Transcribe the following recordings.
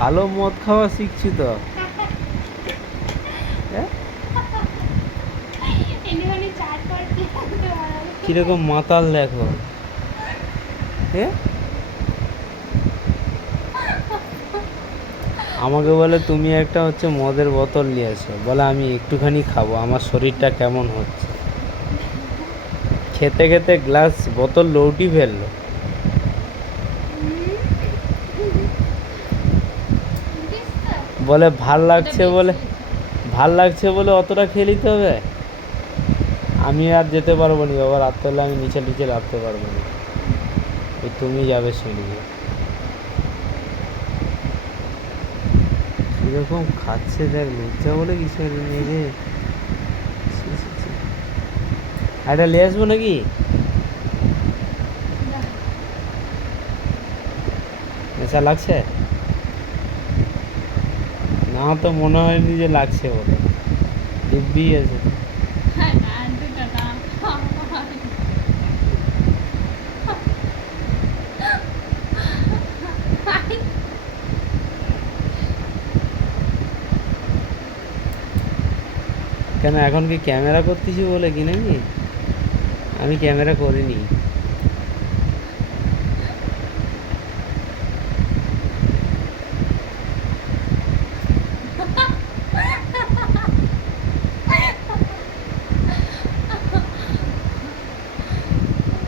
ভালো মদ খাওয়া শিখছি তো। হ্যাঁ, কিরকম মাতাল দেখো। হ্যাঁ, আমাকে বলে তুমি একটা হচ্ছে মদের বোতল নিয়ে এসো, বলে আমি একটুখানি খাবো, আমার শরীরটা কেমন হচ্ছে। খেতে খেতে গ্লাস বোতল লৌটি ফেললো। বলে ভাল লাগছে বলে অতটা খেয়ে নিতে হবে। আমি আর যেতে পারবো না বাবা, রাত করলে আমি নিচে নিচে নামতে পারবো না, ওই তুমি যাবে সিঁড়ি দিয়ে। কীরকম খাচ্ছে দেখ, লজ্জা বলে কিছু নেই রে। একটা নিয়ে আসবো নাকি? নেশা লাগছে না তো, মনে হয়নি যে লাগছে বলে, দিব্যি আছে। কেন এখন কি ক্যামেরা করতেছি বলে কি নাকি? আমি ক্যামেরা করিনি।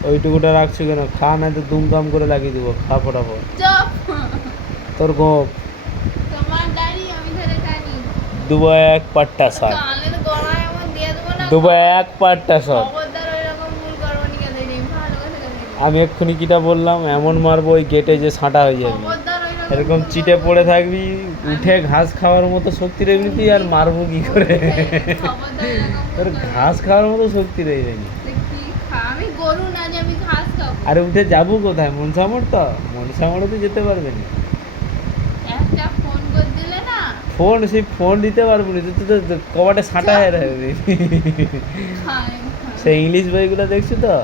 ওইটুকুটা রাখছো কেন? খা, না তো দুমদাম করে লাগিয়ে দেবো, খা ফটাফট। তোর গোপ দুবো এক পাট্টা সব, দুবো এক পাট্টা সব। আমি এক্ষুনি কিটা বললাম, এমন মারবো ওই গেটে যে সাঁটা হয়ে যাবে, এরকম চিটে পড়ে থাকবি, উঠে ঘাস খাওয়ার মতো শক্তি রইবি তুই, আর মারবো কি করে? তোর ঘাস খাওয়ার মতো শক্তি রয়ে যায়নি। আরে উঠে যাবো কোথায়? মনসামোড় তো, মনসামোড়ে তো যেতে পারবে না। ফোন, সেই ফোন দিতে পারবো না, তুই তো কবাটে সাঁটা হয়ে থাকবি। সেই ইংলিশ বইগুলো দেখছি তো।